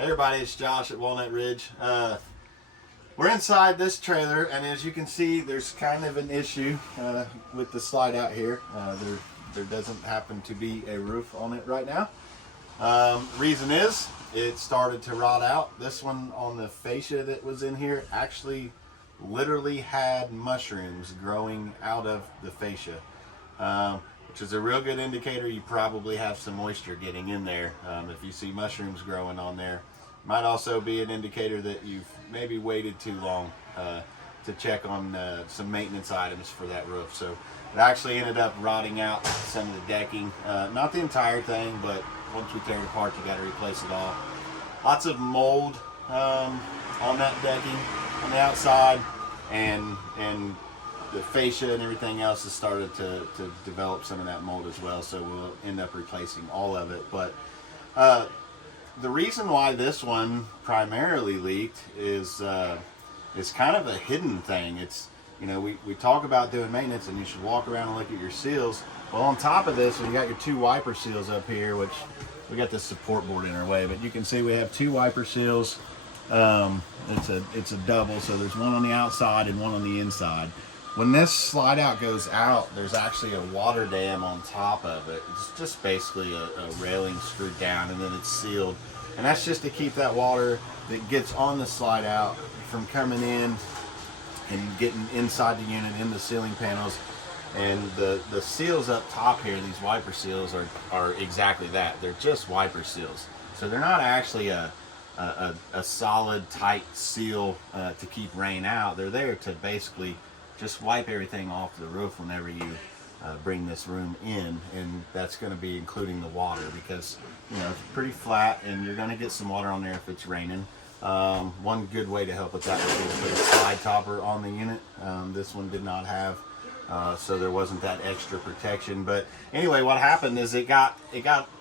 Hey everybody, it's Josh at Walnut Ridge. We're inside this trailer, and as you can see, there's kind of an issue with the slide out here. There doesn't happen to be a roof on it right now. Reason is, it started to rot out. This one on the fascia that was in here actually literally had mushrooms growing out of the fascia, which is a real good indicator you probably have some moisture getting in there. If you see mushrooms growing on there, might also be an indicator that you've maybe waited too long to check on some maintenance items for that roof. So it actually ended up rotting out some of the decking, not the entire thing, but once we tear it apart, you got to replace it all. Lots of mold on that decking on the outside, and the fascia and everything else has started to develop some of that mold as well, so we'll end up replacing all of it. But the reason why this one primarily leaked is kind of a hidden thing. It's, you know, we talk about doing maintenance and you should walk around and look at your seals. Well, on top of this, you got your two wiper seals up here, which we got this support board in our way, but you can see we have two wiper seals. It's a double, so there's one on the outside and one on the inside. When this slide out goes out, there's actually a water dam on top of it. It's just basically a railing screwed down, and then it's sealed. And that's just to keep that water that gets on the slide out from coming in and getting inside the unit, in the ceiling panels. And the seals up top here, these wiper seals, are exactly that. They're just wiper seals. So they're not actually a solid, tight seal to keep rain out. They're there to basically just wipe everything off the roof whenever you bring this room in, and that's going to be including the water, because, you know, it's pretty flat and you're going to get some water on there if it's raining. One good way to help with that would be to put a slide topper on the unit. This one did not have, so there wasn't that extra protection. But anyway, what happened is it got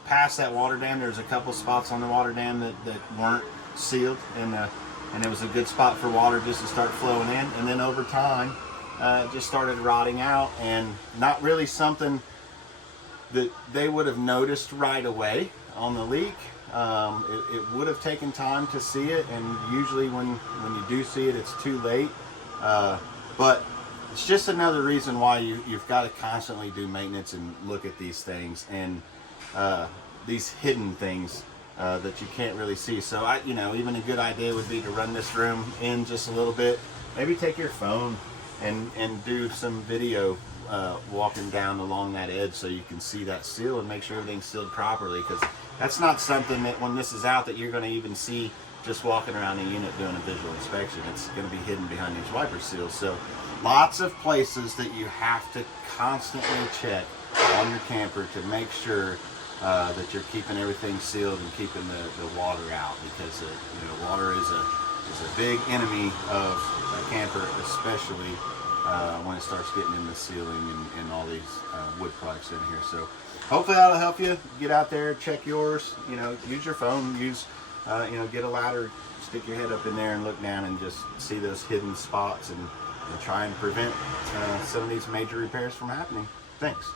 past that water dam. There's a couple spots on the water dam that weren't sealed, and it was a good spot for water just to start flowing in, and then over time it just started rotting out, and not really something that they would have noticed right away on the leak. It would have taken time to see it, and usually when you do see it, it's too late. But it's just another reason why you've got to constantly do maintenance and look at these things, and these hidden things that you can't really see. So you know, even a good idea would be to run this room in just a little bit. Maybe take your phone and do some video walking down along that edge so you can see that seal and make sure everything's sealed properly, because that's not something that when this is out that you're going to even see just walking around the unit doing a visual inspection. It's going to be hidden behind these wiper seals. So lots of places that you have to constantly check on your camper to make sure that you're keeping everything sealed and keeping the water out, because you know, water is a big enemy of a camper, especially when it starts getting in the ceiling and all these wood products in here. So hopefully that'll help you get out there, check yours. You know, use your phone, use you know, get a ladder, stick your head up in there and look down and just see those hidden spots, and try and prevent some of these major repairs from happening. Thanks.